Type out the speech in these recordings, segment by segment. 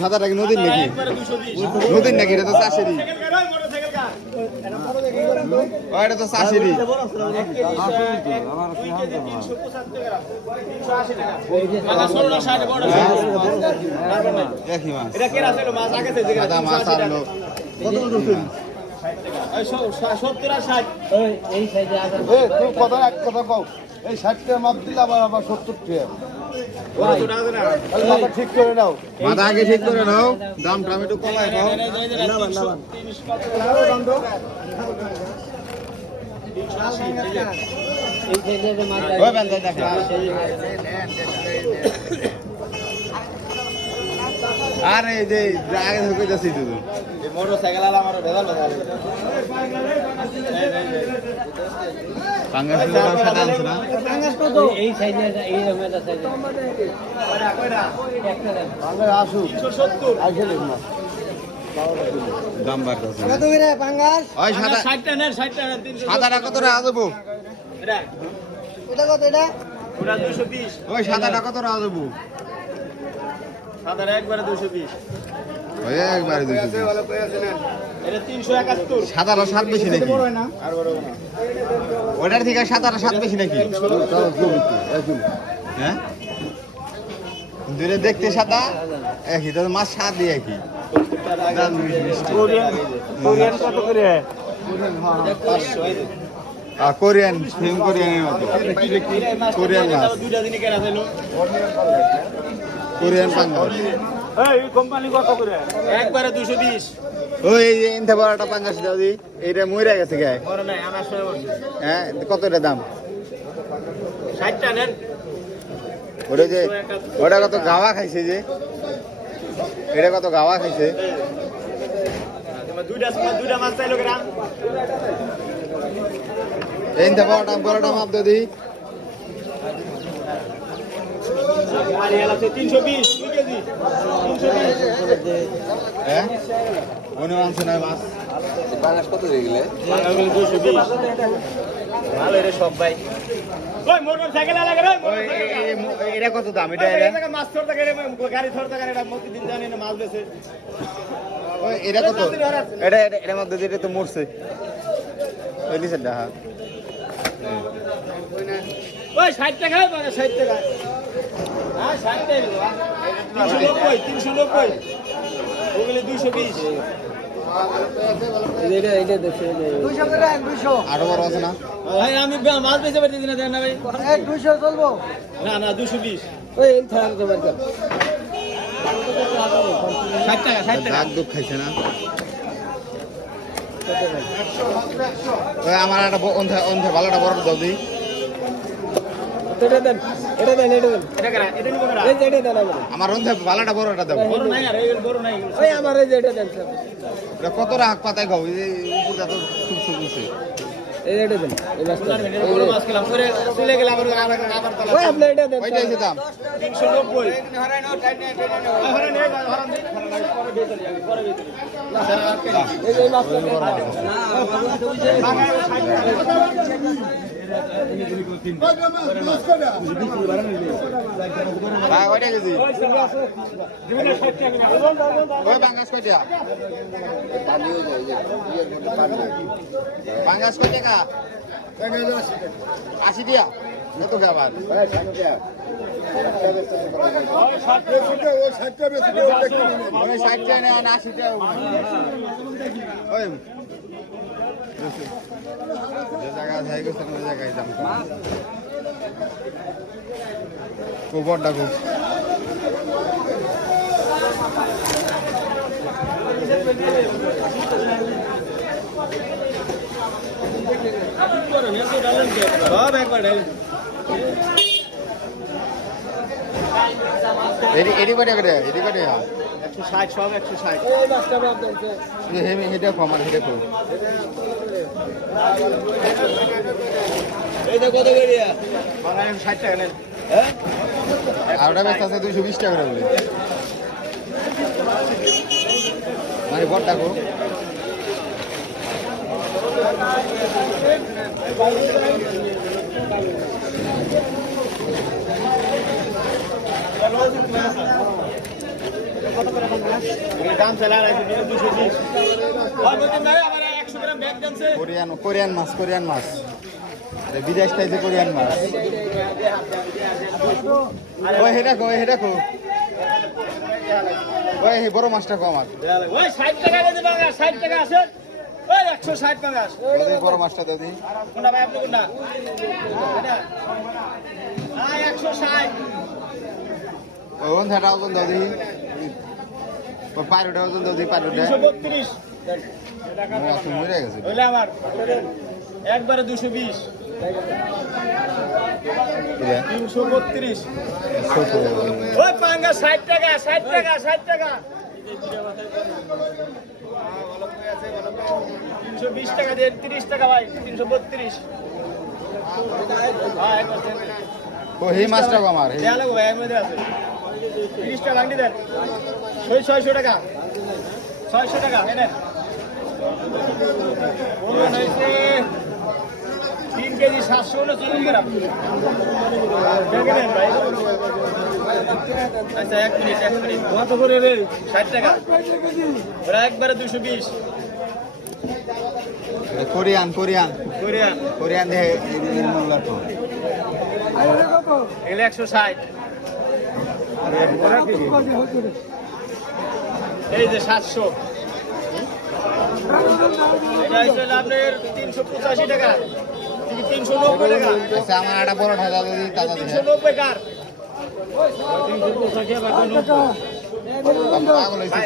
সাদাটা কি নদীর নাকি? নদীর নাকি? এটা তো চাষেরই। এটা তো চাষেরই। দেখি মাছ মাছ আনলো এই 60 মাপ দিলে আবার 70 টাকা ঠিক করে নাও। মাথা আগে ঠিক করে নাও, দামটা আমি একটু কমাই দাও। আর এই যে আগে ঢুকে যাচ্ছি শুধু মোটরসাইকেল আলা আমার ভেজাল পাঙ্গাস সাদা আনছে না? এই সাইজে এই রকমের সাইজে আসুক 370 দাম বাড়তেছে। কত করে পাঙ্গাস? ওই সাদা 60টা নেন 60টা নেন 300 সাদাটা কত টাকা দেবো? এটা এটা কত এটা? ওটা 220 ওই সাদাটা কত টাকা দেবো? সাদাটা একবারে 220 ওই একবারে 200। এটা 371 সাদাটা স্বাদ বেশি নাকি? আর বড় না ওটার থেকে সাদাটা স্বাদ বেশি নাকি? হ্যাঁ দুটো দেখতে সাদা একই, তো মাছ স্বাদ দিয়ে একই। কোরিয়ান কত করে কোরিয়ান সেম কোরিয়ানের মতো কোরিয়ান মাছ, দুইটা দিনে কেনা ছিল কোরিয়ান পাঙ্গাস। এই কোম্পানি কত করে একবারে 220 ওই যে ইনতে বড়টা পাঙ্গাস দাও দি, এইটা মইরা গেছে গায়। বড় নাই আমার সঙ্গে বলছি হ্যাঁ কত এটা দাম? 60টা নেন ওটা যে ওটা কত গাওয়া খাইছে, যে এটা কত গাওয়া খাইছে। তোমার দুইটা মাছ চাইলো কেনা ইনতে বড়টা মাপ দাও দি। আর এলা 320 2 কেজি 320 হ্যাঁ মনে আনছে না মাছ। বাংলাদেশ কত হয়ে গেলে? 220 ভালো রে সব ভাই ওই মোটরসাইকেল আলা করে এটা কত দাম? এটা এই জায়গা মাছ ধরতে গেলে গাড়ি ধরতে গেলে এটা প্রতিদিন জানি না মাছ বেচে এটা কত? এটা এটার মধ্যে যেটা তো মরছে ওই নিচের ডাহা। ওই 60 টাকা মানে 60 টাকা হ্যাঁ 60 টাকা 390 ওগুলো 220 এটা 200 করে 200 আরো বড় আছে না? ভাই আমি মাছ বেচে পারতেছি না দেন না ভাই 200 চলবো না না 220 ওই এই থার জমা কর 60 টাকা 60 টাকা দাগ দুঃখ খাইছে না? ওই আমার একটা অন্ধে ভালোটা বড়টা দাও দিই। এটা দেন এটা দেন এটা দেন এটা করা এটা নিব করা এই যে এটা দেন আমার আমার অন্ধে ভালোটা বড়টা দাও। বড় নাই আর এই বড় নাই ওই আমার এই যে এটা দেন স্যার এটা কত রাখ পাতায় খাও, এই উপরটা তো খুব সবুজে। এই এটা দেন এই মাছটা বড় মাছ খেলাম পরে চলে গেলাম আবার তলা ওই আপনি এটা দেন ওইটা হচ্ছে দাম। 390 হরাই নাও টাইট নেই হরাই নেই পরে বেচে পরে বেচে এই যে মাছটা ভাই ওইটা কেজি ওই পাঙ্গাস কয়টা? পাঙ্গাস কয় টাকা? 80 টাকা। কত খাবার? ওই 60 টাকা না 80 টাকা। ওই যে জায়গা যাই গেছে কোন জায়গায় দাম খুব বড় খুব। সব একবার এডি কয়টা করে? এডি কয়টা? 160 সব 160 এই মাছটা মাপ দেন স্যার হেডে কম আর হেডে কম। এইটা কত করে 60 টাকা নেন হ্যাঁ আর ওটা বেচতে আছে 220 টাকা করে বলে। মানে বড়টা গো দাম চালা 220 আর মতিন ভাই আমার 100 গ্রাম ব্যাগ জানছে কোরিয়ান মাছ বিদেশ থেকে কোরিয়ান মাছ ওই হেডা কো ওই বড় মাছটা কম আর ওই 60 টাকা দিতে বাংলা 60 টাকা আছে ওই 160 টাকা আছে ওই বড় মাছটা দাদি কোনটা ভাই আপনি কোনটা এটা হ্যাঁ 160 ওন ধারা ওজন দাদি ও পারুটা ওজন দাদি পারুটা 232 তুমি মরে গেছে হইলে আমার একবারে 220 332 ওই পাঙ্গা 60 টাকা 60 টাকা 60 টাকা 320 টাকা দেন 30 টাকা ভাই 332 হ্যাঁ একবার দেন ও এই মাছটা কম আর দেয়া লাগবে ভাই এর মধ্যে আছে 30 টাকা ভাঙি দেন 600 টাকা 600 টাকা এনে ওজন হয়েছে 3 কেজি 739 গ্রাম দেখেন ভাই আচ্ছা 1 মিনিট কত করে রে 60 টাকা ওরা একবারে 220 কোরিয়ান দেখে এই মূল্য তো এগুলো 160 এই যে 700 এটা হচ্ছে আপনার 385 টাকা 390 টাকা আচ্ছা আমার একটা বড় ঢাকা দাদি দাদা দেখে 390 কার পাগল হইছে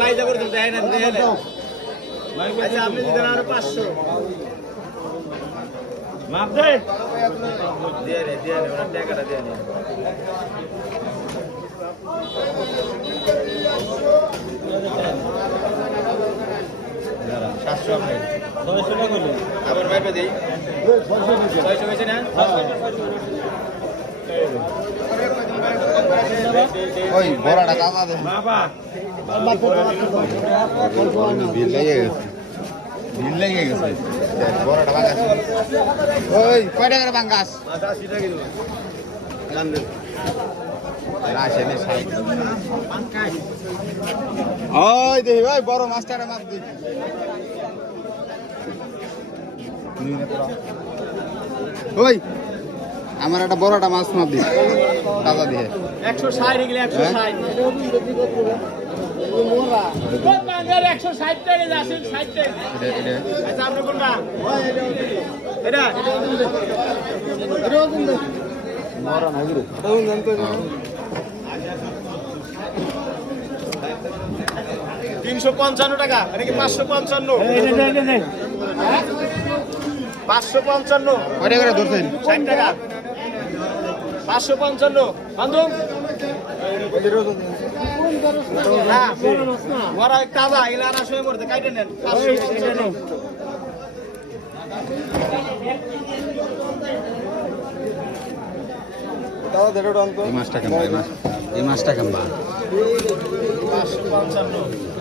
ভাই যাবর দিল দেখেন আচ্ছা আপনি দিবেন আরো 500 মাপ দে দিয়ে ওরা টাকাটা দিয়ে নে আবার ভাইপে দেই 600 বেশি না ওই বড়টা দাদা দেখে বাবা বিল লেগে গেছে বড়টা বাঙ্গাস ওই কয় টাকার বাঙ্গাস আচ্ছা 80 টাকা দিবেন জান দেন না সেনে সাই ওই দেখি ওই বড় মাছটারে মাছ দেখি ওই আমার একটা বড়টা মাছ মাপ দিস দাদা দিয়ে 160 এগুলো 160 কোন বাঙ্গার 160 টাকা আছে 60 টাকা আচ্ছা আপনি কোনটা এটা মরা নাই রে তিনশো 555 টাকা এটা কি 555 555 কয়টা করে ধরছেন 60 টাকা 555 বান্ধব না ওরা তাজা এগুলা আনা সময় মরতে কাইটে নেন 555 দাদা দেড় টাকা এই মাছটা কেমন এই মাছটা কেমন 555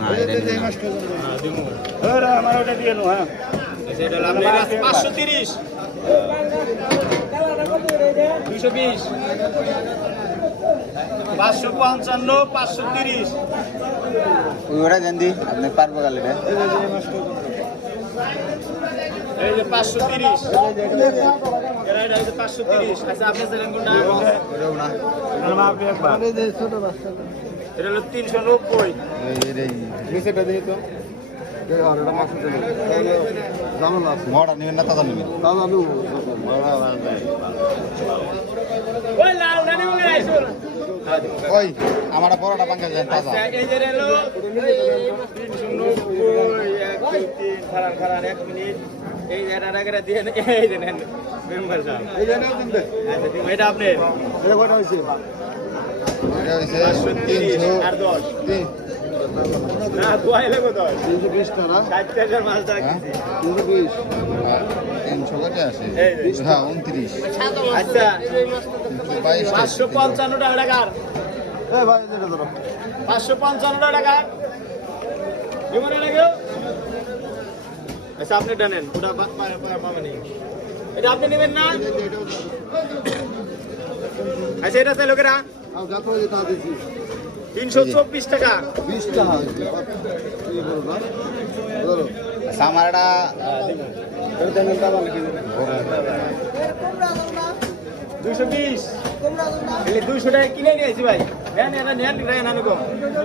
না এটা নেই না। আমার ওটা দিয়ে নো হ্যাঁ এটা লাভ নেই 530 220 555 530 ওরা জান দি আপনি পারবো গালে রে এই যে 530 এরা এটা 530 আচ্ছা আপনি জানেন কোনটা ওটাও না এটা হলো 390 এই নিচেটা দিয়ে তো এটা মাছ জানো না মরা নিবেন না দাদা নিবেন দাদা আলু ওই লাল না নিবে আইছো ওই আমার বড়টা পাঙ্গা যায় তাজা আচ্ছা এই যে হলো 390 1 2 3 খারান 1 মিনিট এই এটা টাকাটা দিয়ে এই যে নেন মেম্বার সাহেব এই জায়গা কিনতে আচ্ছা ঠিক এটা আপনি এটা কয়টা হইছে এটা হইছে 530 আর 10 না দুয়াইলে কত 320 টাকা 60 টাকার মাছ রাখছি 320 300 কত আছে এই হ্যাঁ 29 আচ্ছা 22 555 টাকার এই ভাই এটা ধরো 555 টাকা জীবনে লাগেও আচ্ছা আপনি ডানেন ওটা পাবেন এটা আপনি নেবেন না আচ্ছা এটা চাই লোকেরা আর যত হইছে তা দিছি 324 টাকা। 20 টাকা সামারটা এটা দেন এটা ভালো কি 220 এই 200 টাকা কিনে নিয়েছি ভাই। নেন এটা নেন নেন আনুকো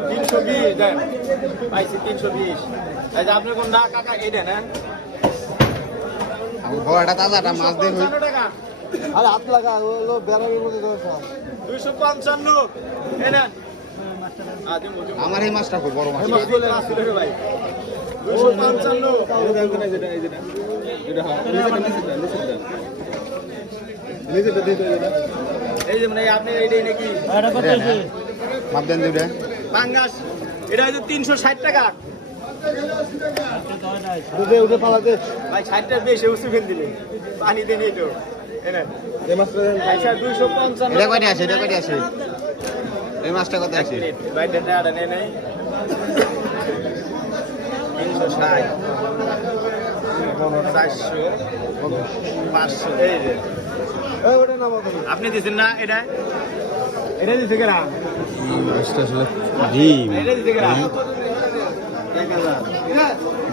320 দেন পাইছি 320। এই যে আপনি কোন না কাকা এই দেন হ্যাঁ বড়টা তাজাটা মাছ দিয়ে 255 টাকা আরে হাত লাগা হলো বেড়ার মধ্যে দরকার 255 এই নেন আমার এই মাছটা খুব বড় মাছ। এই মাছ বলে আসছে দেখো ভাই 255 এটা দেন না যেটা এই যেটা এটা হ্যাঁ নিচেটা দিতে এটা এই যে মানে আপনি এইটাই নাকি মাপ দেন দুইটা পাঙ্গাস এটা হচ্ছে 360 টাকা উঠে পালাতে ভাই 60 টাকা বেশি উঠে ফেল দিলে পানি দিয়ে নিয়ে তো এনে এই মাছটা দেন আচ্ছা 255 এটা কয়টা আছে এটা কয়টা আছে এই মাছটা কত আছে ভাই এটা নেই নাই 360 400 500 এই যে এই ওটা নামাও তুমি আপনি দিছেন না এটা এটা দিছে কেরা মাছটা আসলে ডিম এটা দিছে কেরা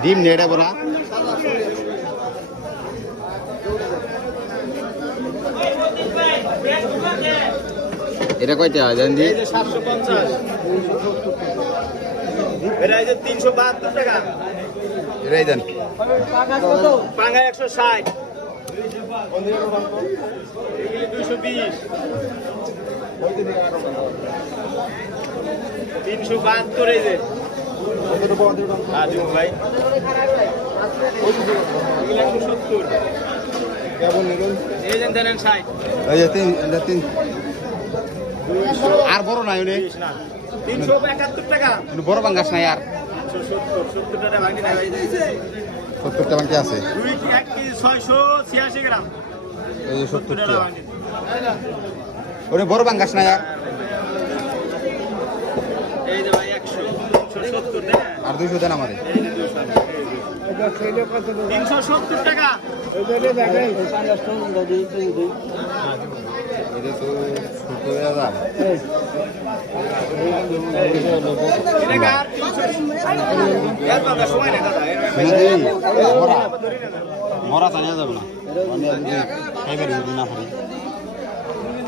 ডিম নেই এটা বড়া এটা কয়টা জান দি এই যে 750 এটা এই যে 372 টাকা এটাই দেন পাঙ্গা 160 এগুলি 220 372 এই যে আজিম ভাই এগুলি 170 কেমন নিলেন এই যে দেন 60 এই যে তিন আর বড় নাই উনি 20 না 371 টাকা বড় বাঙ্গাস নাই আর 70 টাকা ভাঙি না ভাই 70টা বাঙ্কি আছে 2 কি 1 কেজি 686 গ্রাম এই যে 70 টাকা 70টা ভাঙি ওরে বড় বাঙ্গাস নাই আর এই যে ভাই 100 370 টাকা আর 200 দেন আমারে এই যে 200 370 টাকা ওইটা দেখেন এটা তো 70,000 এটা কার 300 এত না সময় না দাদা মরা মরা জানা যাবে না আমি খাইবার না পারি